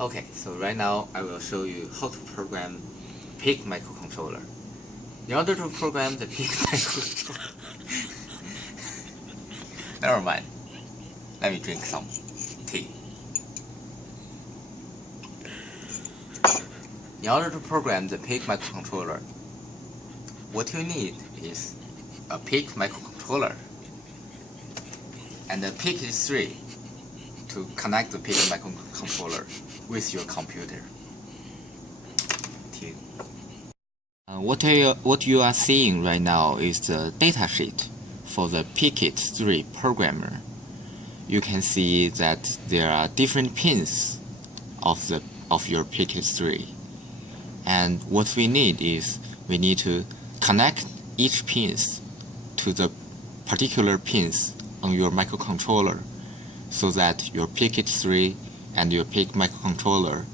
Okay, so right now I will show you how to program PIC microcontroller. In order to program the PIC microcontroller, never mind. Let me drink some tea. In order to program the PIC microcontroller, what you need is a PIC microcontroller and a PIC3 to connect the PIC microcontroller with your computer. What you are seeing right now is the datasheet for the PIC3 programmer. You can see that there are different pins of your PIC3, and what we need is we need to connect each pins to the particular pins on your microcontroller so that your PIC3 and your PIC microcontroller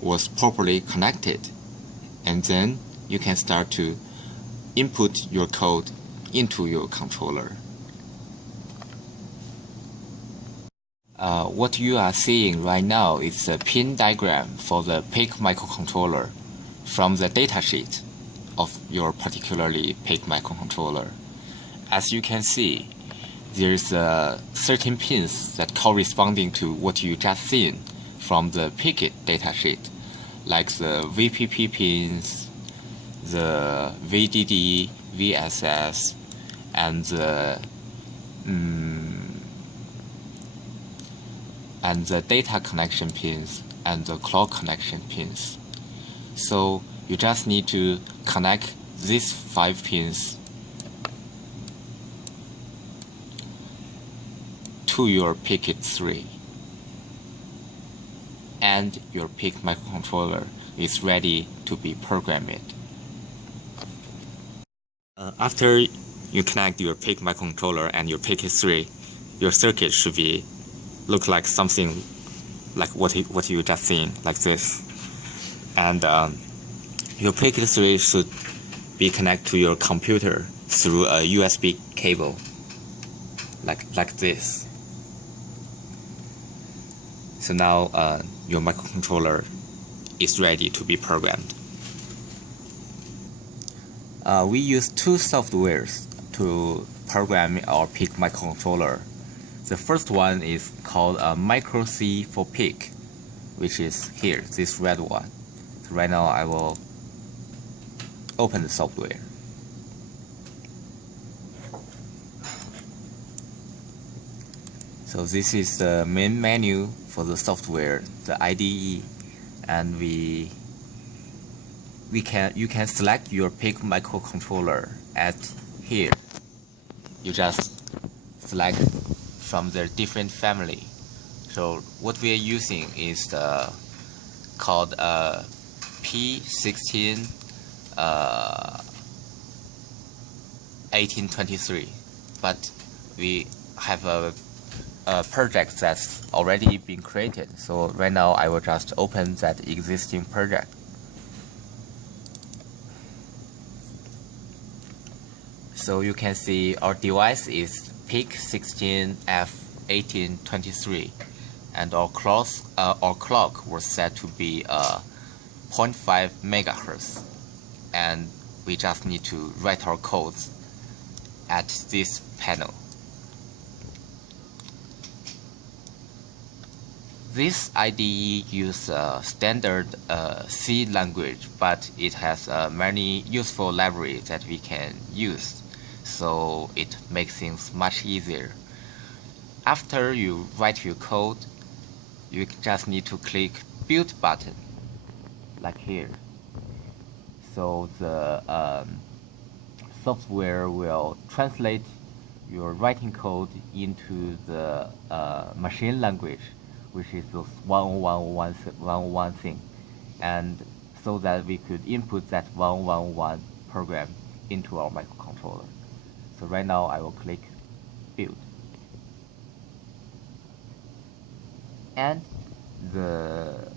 was properly connected, and then you can start to input your code into your controller. What you are seeing right now is a pin diagram for the PIC microcontroller from the datasheet of your particularly PIC microcontroller. As you can see, there's certain pins that corresponding to what you just seen from the PIC datasheet, like the VPP pins, the VDD, VSS, and the data connection pins and the clock connection pins. So you just need to connect these 5 pins to your PIC3, and your PIC microcontroller is ready to be programmed. After you connect your PIC microcontroller and your PIC3, your circuit should look like something like what you just seen, like this. And your PIC3 should be connected to your computer through a USB cable, like this. So now your microcontroller is ready to be programmed. We use 2 softwares to program our PIC microcontroller. The first one is called microC for PIC, which is here, this red one. So right now I will open the software. So this is the main menu for the software, the IDE, and you can select your PIC microcontroller at here. You just select from their different family. So what we are using is called P16 1823, but we have a project that's already been created. So right now I will just open that existing project. So you can see our device is PIC16F1823, and our clock was set to be 0.5 megahertz, and we just need to write our codes at this panel. This IDE uses standard C language, but it has many useful libraries that we can use, so it makes things much easier. After you write your code, you just need to click Build button, like here. So the software will translate your writing code into the machine language, which is those 101 thing, and so that we could input that 111 program into our microcontroller. So right now I will click Build, and the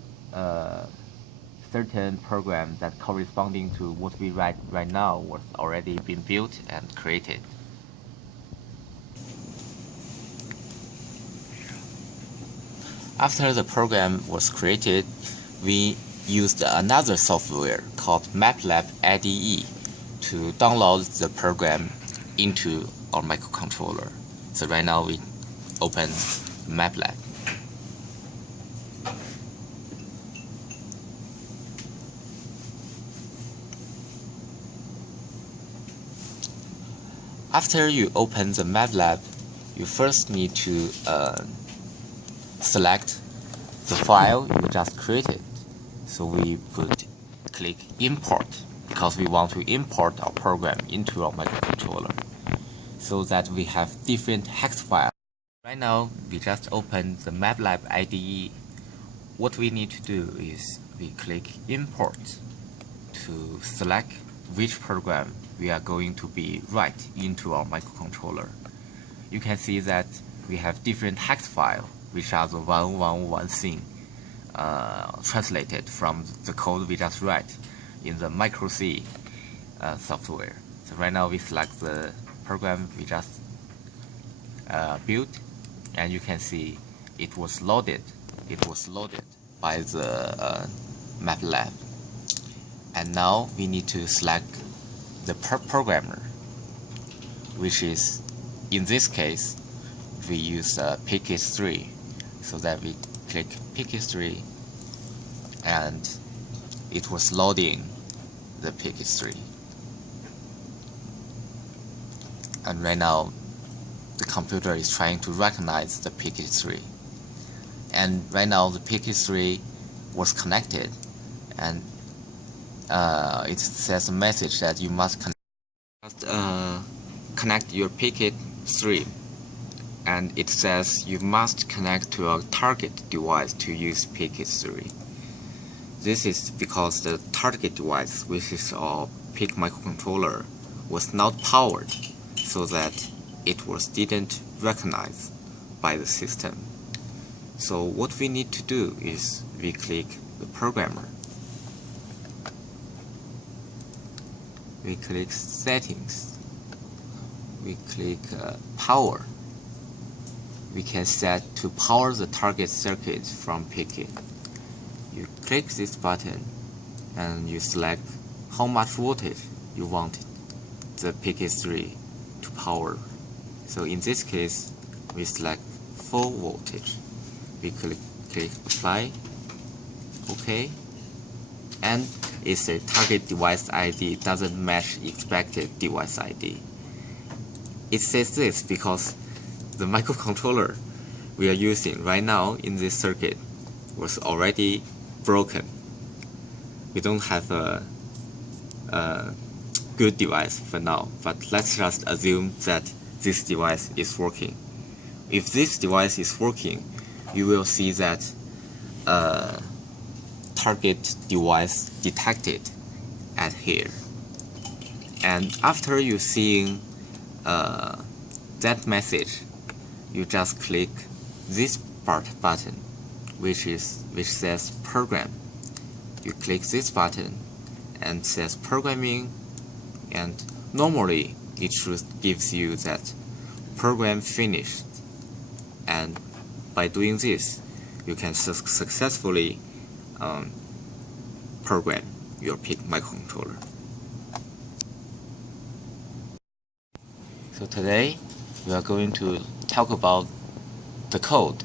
certain program that corresponding to what we write right now was already been built and created. After the program was created, we used another software called MATLAB IDE to download the program into our microcontroller. So right now we open MATLAB. After you open the MATLAB, you first need to select the file you just created. So we would click import because we want to import our program into our microcontroller so that we have different hex files. Right now, we just opened the MATLAB IDE. What we need to do is we click import to select which program we are going to be write into our microcontroller. You can see that we have different hex files, which are the 111 thing translated from the code we just write in the micro C software. So right now we select the program we just built, and you can see it was loaded. It was loaded by the MATLAB. And now we need to select the programmer, which is, in this case, we use PK3, so that we click PK3 and it was loading the PK3. And right now the computer is trying to recognize the PK3. And right now the PK3 was connected, and it says a message that you must connect your PK3, and it says you must connect to a target device to use PK3. This is because the target device, which is our PIC microcontroller, was not powered, so that it didn't recognized by the system. So what we need to do is we click the programmer. We click settings. We click power. We can set to power the target circuit from PIC. You click this button and you select how much voltage you want the PIC3 to power. So in this case, we select full voltage. We click apply, OK, and it's a target device ID doesn't match expected device ID. It says this because the microcontroller we are using right now in this circuit was already broken. We don't have a good device for now, but let's just assume that this device is working. If this device is working, you will see that target device detected at here. And after you seeing that message, you just click this button, which says program. You click this button and says programming, and normally it should gives you that program finished. And by doing this, you can successfully program your PIC microcontroller. So today we are going to talk about the code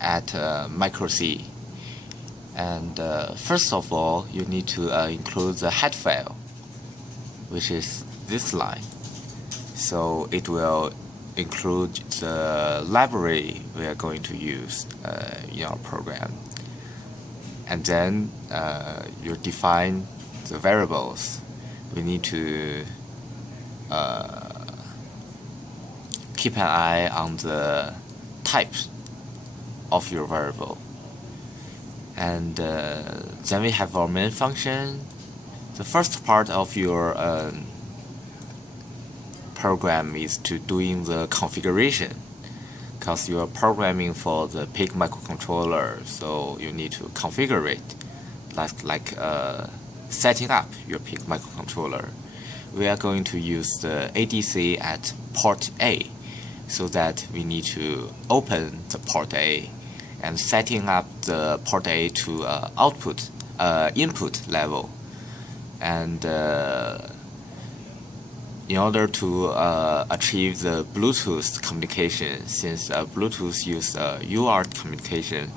at micro C. And first of all, you need to include the head file, which is this line. So it will include the library we are going to use in our program. And then you define the variables. We need to keep an eye on the types of your variable. And then we have our main function. The first part of your program is to doing the configuration, because you are programming for the PIC microcontroller, so you need to configure it, like setting up your PIC microcontroller. We are going to use the ADC at port A, so that we need to open the port A and setting up the port A to input level. And in order to achieve the Bluetooth communication, since Bluetooth use UART communication,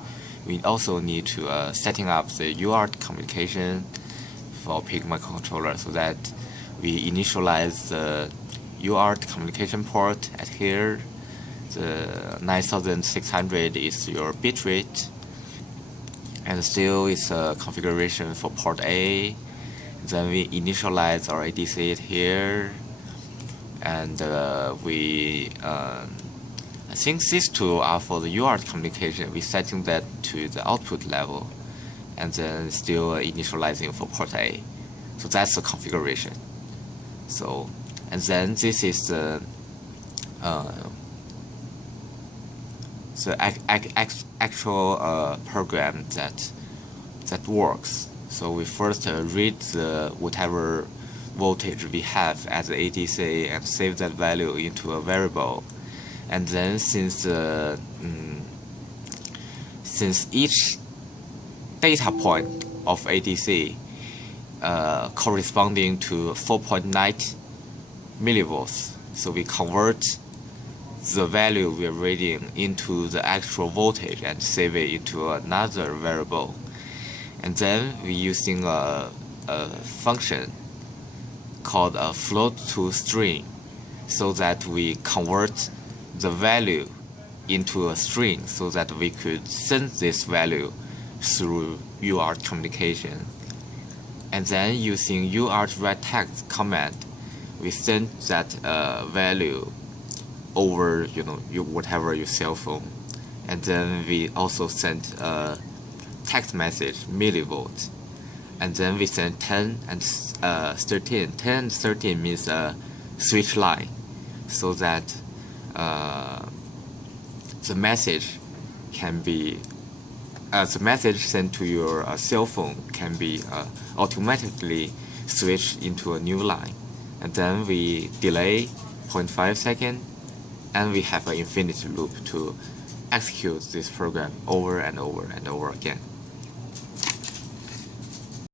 we also need to setting up the UART communication for PIC microcontroller, so that we initialize the UART communication port at here. The 9600 is your bit rate, and still it's a configuration for port A. Then we initialize our ADC here, and I think these two are for the UART communication. We're setting that to the output level, and then still initializing for port A. So that's the configuration. So, and then this is the actual program that works. So we first read the whatever voltage we have as the ADC and save that value into a variable, and then since each data point of ADC corresponding to 4.9 millivolts, so we convert the value we're reading into the actual voltage and save it into another variable. And then we're using a function called a float to string, so that we convert the value into a string, so that we could send this value through UART communication. And then using UART write text command, we send that value over whatever your cell phone. And then we also send a text message millivolt, and then we send 10 and 13. 10 and 13 means a switch line, so that the message can be the message sent to your cell phone can be automatically switched into a new line. And then we delay 0.5 seconds, and we have an infinite loop to execute this program over and over and over again.